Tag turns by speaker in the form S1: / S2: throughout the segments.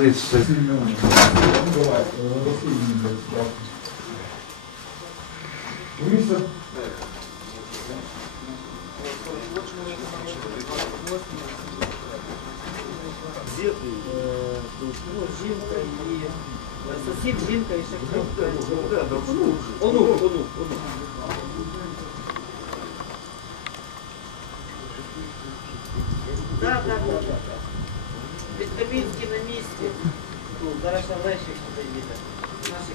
S1: здається, це... Жінка і сусід, жінка і ще хто. Онук, онук, онук. Так, так, так, Камінський на місці. Ну, зараз Олещик сюди їде. Наші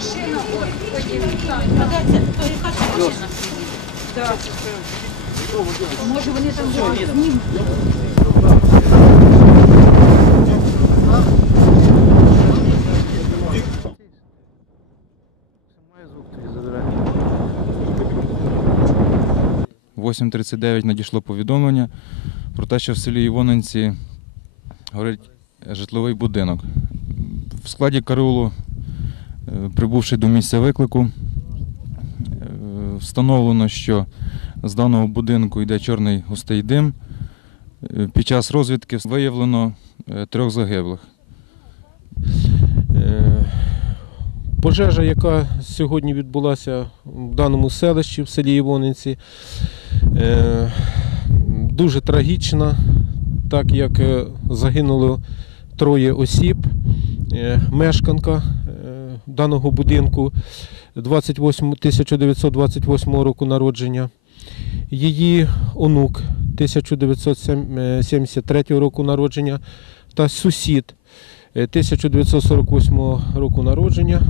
S1: машина, ой, подивіться. Подивіться, то яка машина? Так.
S2: Може вони там знімуть.
S3: О 8.39 надійшло повідомлення про те, що в селі Івонинці горить житловий будинок. В складі караулу, е, прибувши до місця виклику, е, встановлено, що з даного будинку йде чорний густий дим. Е, Під час розвідки виявлено е, трьох загиблих.
S4: Е, Пожежа, яка сьогодні відбулася в даному селищі в селі Івонинці, е, дуже трагічна, так як загинуло троє осіб. Мешканка даного будинку 28, 1928 року народження, її онук 1973 року народження та сусід е, 1948 року народження.